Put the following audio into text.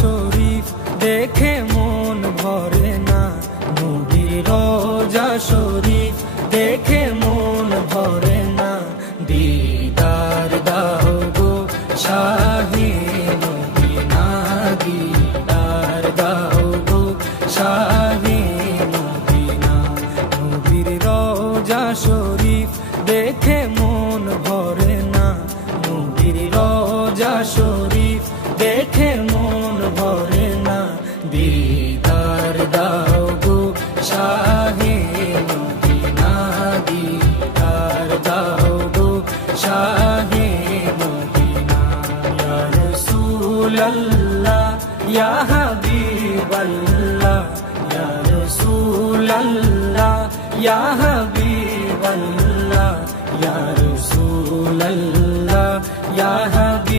শরীফ দেখে মন ভরে না, নবীর রওজা শরীফ দেখে মন ভরে না। দিদার দাও গো শাহে মদিনা, দিদার দাও গো শাহে মদিনা। নবীর রওজা শরীফ দেখে মন ভরে না, নবীর রওজা শরীফ দেখে মন ভরে না। দিদার দাও গো শাহে মদিনা, দিদার দাও গো শাহে মদিনা। ইয়া রাসূলাল্লাহ ইয়া হাবিবাল্লাহ, ইয়া রাসূলাল্লাহ ইয়া